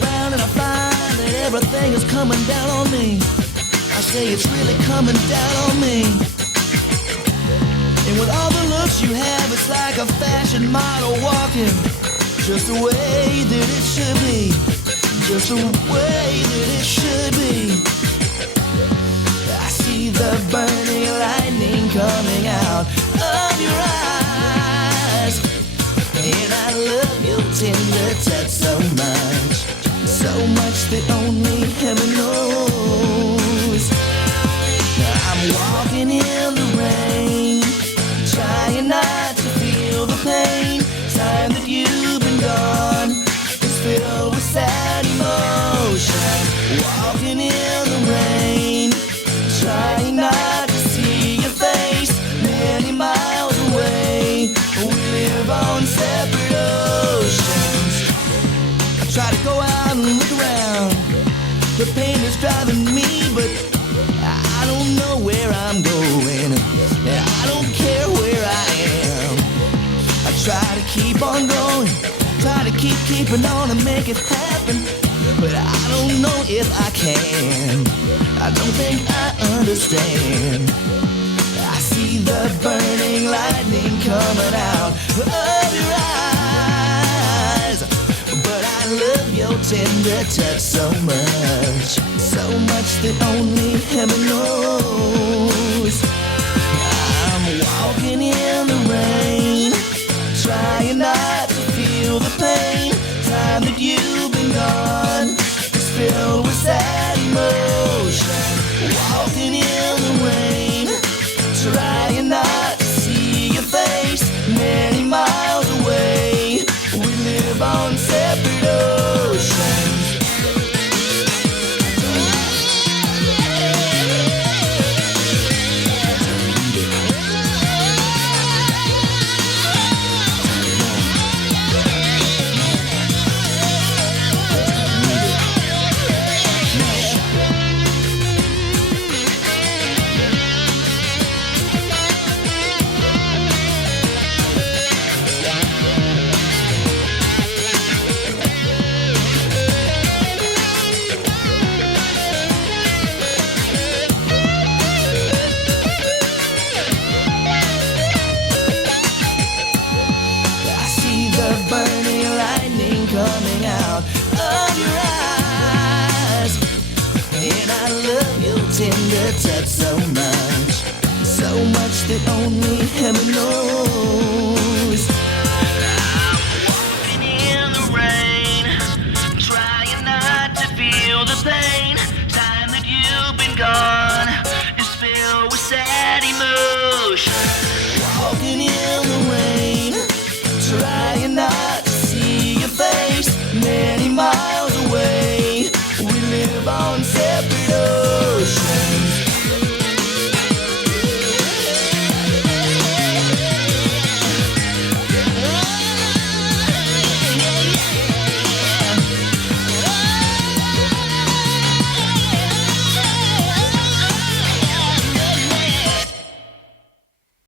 around and I find that everything is coming down on me. I say it's really coming down on me. And with all the looks you have, it's like a fashion model walking just the way that it should be. Just the way that it should be. I see the burning lightning coming out of your eyes, and I love your tender touch so much that only heaven knows. I'm walking in the rain, trying not to feel the pain. Time that you've been gone is filled with sad emotion. Walking in the rain, trying not to see your face. Many miles away, we live on separate oceans. I try to go out and look around. The pain is driving me, but I don't know where I'm going. I don't care where I am. I try to keep on going, try to keeping on and make it happen, but I don't know if I can. I don't think I understand. I see the burning lightning coming out of your eyes, but I love your tender touch so much that only heaven knows. I'm walking in the rain, trying not to feel the pain. Time that you've been gone is filled with sad emotion. Walking in the rain, trying not to see your face. Many miles away, we live on separate oceans. Coming out of your eyes, and I love your tender touch so much that only heaven knows. I'm walking in the rain, trying not to feel the pain. Time that you've been gone is filled with sad emotion. Walking in the rain,